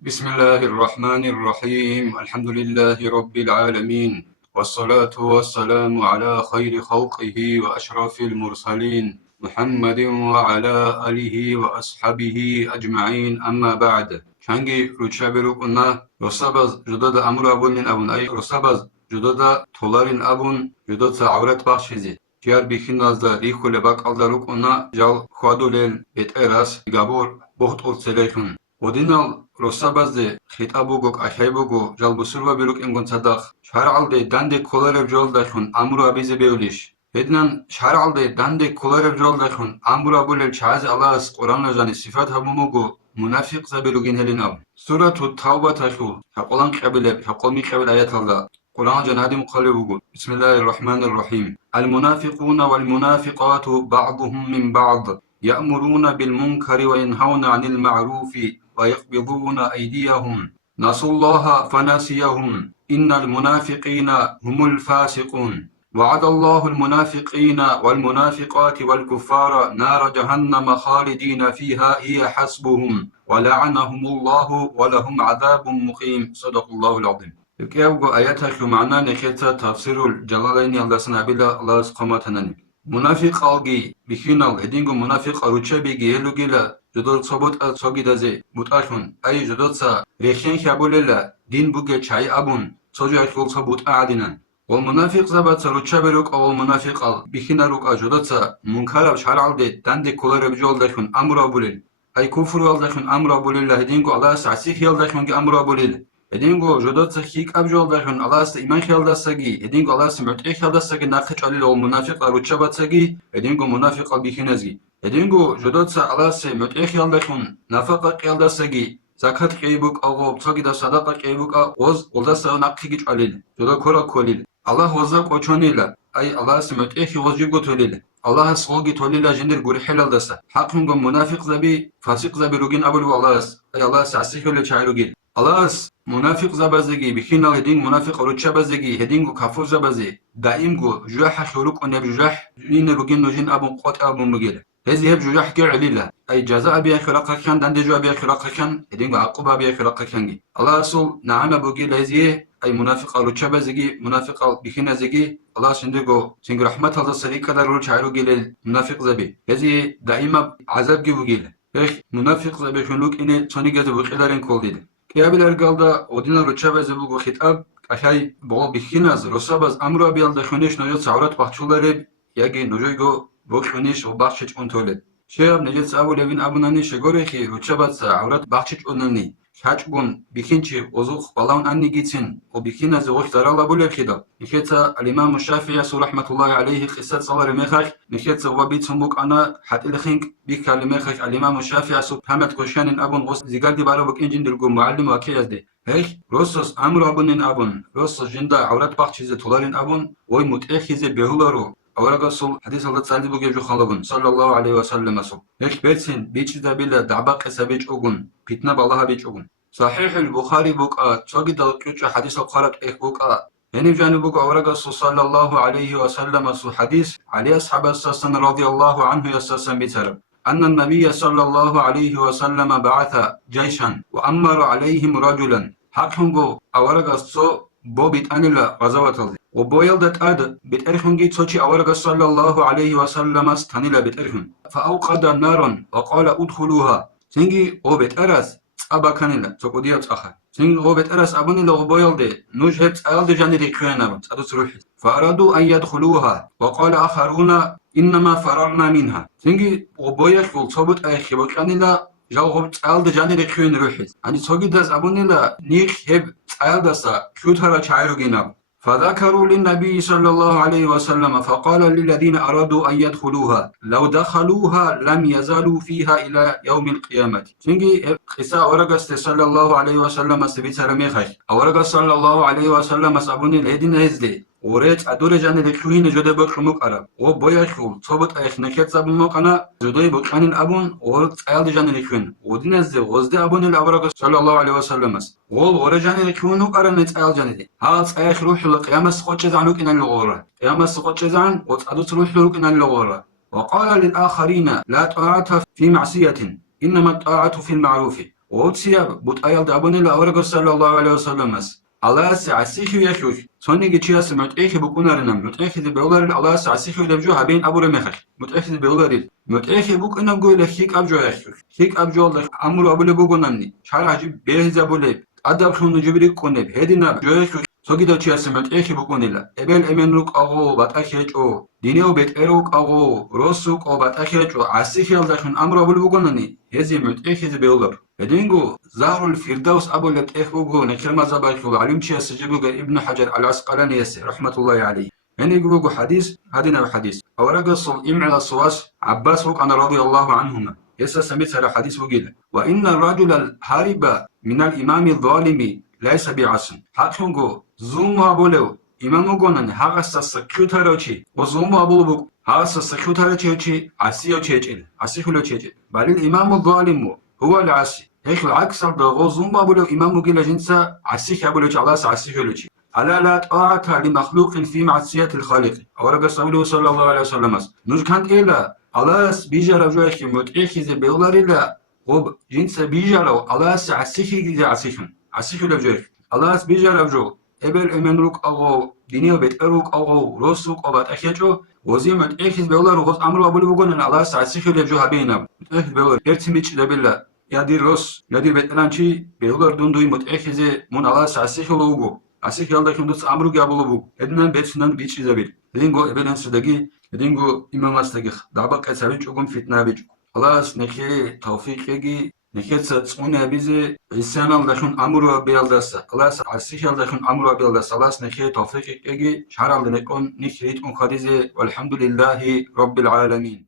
بسم الله الرحمن الرحيم الحمد لله رب العالمين والصلاة والسلام على خير خلقه وأشرف المرسلين محمد وعلى آله وأصحابه أجمعين أما بعد شانجي روشابيروكونا رصابز جدد أمر أبون أبون أي رصابز جدد تولارين أبون جدد عورت بخشيزي جار بخين نازدا ريخو لباك ألداروكونا جال خوادولين بيتئراس جابور بوخت أرسليخون ودينال رصابازدي خطابوغوك أشايبوغو جالبوسوروا بيروك إنغون صداق شارعالدي داندي كولارب جولداشون أمرو أبيزي بيوليش هدنان شارعالدي داندي كولارب جولداشون أمرو أبولل شعاز الله قرآن لجاني صفات هموموغو منافق زبيروغين هليناو سورة التوبة تشو حقولان قبل حقومي قبل آيات الله قرآن جنادي مقلبوغو بسم الله الرحمن الرحيم المنافقون والمنافقات بعضهم من بعض يأمرون بالمنكر وينهون عن المعروف ويقبضون أيديهم نسوا الله فنسيهم إن المنافقين هم الفاسقون وعد الله المنافقين والمنافقات والكفار نار جهنم خالدين فيها هي حسبهم ولعنهم الله ولهم عذاب مقيم صدق الله العظيم. يبقى آياتها شو معناه نكتا تفسير الجلالين الله سنعبلا الله سقامتنا منافق алги бихинал эдинго منافق аручабиги элугила жудот собот ал согидазе муташун ай жудотса рехен хабулела дин буге чай абун сожа хул собот аадинан wal munafiq zabatsa ruchaberuk al munafiq al bihinaruк a judotsa munkarab sharalde dande kolarab joldashun amra bulil ay kufru aldashun amra bulil edingo Allah sasi khildashun amra bulil edingo jodotsa hik abjoldashun Allah's iman khildasagi edingo Allah's mut'i khildasagi naqchalil al munafiq ruchabatsagi edingo munafiq al bihinazgi edingo jodotsa Allah's mut'i khildashun nafaqa khildasagi zakat qeybuk algo tsogida sadaqa qeybuk oz oldasa naqigi chalil joda kora kolil Allah wazza qochonila ay Allah's mut'i khozjigo tolil Allah slogi tolila jindir guri hilaldasa haqungo munafiq zabi fasiq zabi rugin abul Allah's ay Allah sasihole chayrugil Allah's منافق زبازگی بخینا هدینگ منافق روچه بازگی هدینگو کافور زبازی دائمگو جوح خلوق ونب جوح این روگین نوجین ابون قط ابون مگیره هذه هب جوح كعليلة أي جزاء بيا خلق كان دند جو بيا خلق كان هدینگو عقوبة بيا خلق كانجي الله رسول نعم بوجيل هذه أي منافق روچه بازگی منافق بخینا زگی الله سندگو سنگ رحمت الله سريك كدر روچ عرو جيل منافق زبي هذه دائما عذاب جي بوجيل منافق زبي خلوق إني صني جز بخيلارين كول ديد كيابل قالدا ودينا روچابز بوغو خطاب اشاي بو بخيناز روسابز امرو بيالدا خونيش نوجت سعورات بخچولاري ياگي نوجويگو بوخونيش و بخچچ اونتولد شياب نجت ساولين ابوناني شگوريخي روچابز سعورات بخچچ اوناني شاچگون بخينچي اوزوخ بالون اني گيتين او بخيناز اوخ دارالا بولخيدا نخيتا الامام الشافعي رحمه الله عليه قصه صور مخخ نخيتا وبيتسم بوك انا حتى الخنق بكلمه الامام الشافعي محمد كوشان ابون غوس زيغالدي بارابوك انجين دلگو معلم واكيازدي هيك روسوس امر ابونين ابون روسوس جندا عورت بخچيزه تولارين ابون وي متخيزه بهولارو اورغاسول حديث الله تعالى بوگه جو خالبون صلى الله عليه وسلم اسو هيك بيتسن بيچدا بيلا دعبق سبيچ اوگون فتنه بالله بيچ اوگون صحيح البخاري بوك تشوگي دلقيچ حديث القرات اخ بوك يعني جانبك أورغس صلى الله عليه وسلم سو حديث علي أصحاب السسن رضي الله عنه يسسن بترب أن النبي صلى الله عليه وسلم بعث جيشا وأمر عليهم رجلا حقهم أورغس سو بو بيتانيلا غزوات وبويلدت أد بتأرخنجي تسوشي أورغس صلى الله عليه وسلم استانيلا بتأرخن فأوقد نارا وقال ادخلوها سنجي أو بتأرس أبا كانيلا تقوديات أخر سين غوبت أرس أبوني لو بويلدي نوجهت أيلد جاني ريكوين أبنت أدوس روحي فأرادوا أن يدخلوها وقال آخرون إنما فررنا منها سينجي غبويش والصوبت أي خبوكاني لا جاو غبت أيلد جاني ريكوين روحي يعني سوغي داز أبوني لا نيخ هب أيلدسا كيوتارا چايرو جيناب فذكروا للنبي صلى الله عليه وسلم فقال للذين أرادوا أن يدخلوها لو دخلوها لم يزالوا فيها إلى يوم القيامة سنجي قصة أورغس صلى الله عليه وسلم سبيتر ميخش أورغس صلى الله عليه وسلم سابوني الهدين هزدي وريت أدور جاني لكوهين جده بكرموك أرب وبويخول صوبت أيخ نكت سابون موقنا جده بكرانين أبون ورد أيل جاني لكوهين ودين هزدي غزدي أبوني الأورغس صلى الله عليه وسلم ور جاني لكوهنوك أرنت أيل جاني دي هات أيخ روح القيامة سقوط زعنوك إن اللغورة قيامة سقوط زعن وتأدوت روح لوك إن اللغورة وقال للآخرين لا طاعة في معصية إنما الطاعة في المعروف Ocia, but ayal da abonela Aurego sallallahu alaihi wasallam. Allah se asihü yaşıyor. Sonra geçiyorsa mütehi bu kunarına mütehi de beolar Allah se asihü devcu habeyn abure mehir. Mütehi de beolar il. Mütehi bu kuna goyle hik abjo yaşıyor. Hik abjo Allah amru abule bu kunanni. Şaracı behza bule. Adab şunu cibrik kuneb. Hedina joyyaşıyor. Sogida çiyası mütehi bu kunila. Ebel emenruk ağo batahiyeç o. Dineo bet erok ağo. Rosuk o batahiyeç o. Asihü Allah'ın amru abule bu kunanni. Hezi mütehi de beolar. Edingo Zahrul Firdaus Abu Lekhugo Nekrema Zabahu Alimchia Sijibuga Ibn Hajar Al Asqalani Yasir Rahmatullahi alayhi. Enigugo hadis hadina hadis. Awragasul Im'ala Suwas Abbas Ana radiyallahu anhuma. Yasa samit ala hadis wugil. Wa inna rajul al hariba min al imam al zalimi laysa bi'asin. Hatungo Zuma boleo imamugonan hagasa sakutarochi. O Zuma bolu hagasa sakutarochi asiyo chechil. Asihulo chechil. Balil imam al zalimu هو العسي هيك العكس ده زومبا بلو إمام جيل جنسا عسيك أبو على عسيك لوجي ألا لا طاعة لمخلوق في معصية الخالق أورا رسول صلى الله عليه وسلم نوز كانت إلا الله بيجا رجوعك متأخذ بيولار إلا غب جنسا بيجا لو الله عسيك جزء عسيك لوجي الله بيجا رجوع إبل إمنروك أو دنيا بيتأروك أو روسوك أو بتأخيجو وزيمة إخذ بيولار وغز أمر أبو لبوغون أن الله عسيك لوجي هبينا متأخذ بيولار إرتميش لبلا Yadir Ros, Yadir Betlanchi, Beolar Dundu Mutechize, Munalas, Asikhologo, Asikhal Hundus Amru Gabolobu, Ednan Betsunan Beach Isabil, Lingo Evidence Dagi, Lingo Imamastagich, Dabak Savich Ugum Fitnavich, Alas Neke, Taufiki, Neketsat Unabize, Isanal Dachun Amru Bealdasa, Alas Asikhal Dachun Amru Bealdas, Alas Neke, Taufiki, Sharal Nekon, Nikrit Unkadize, Alhamdulillahi, Rabbil Alamin.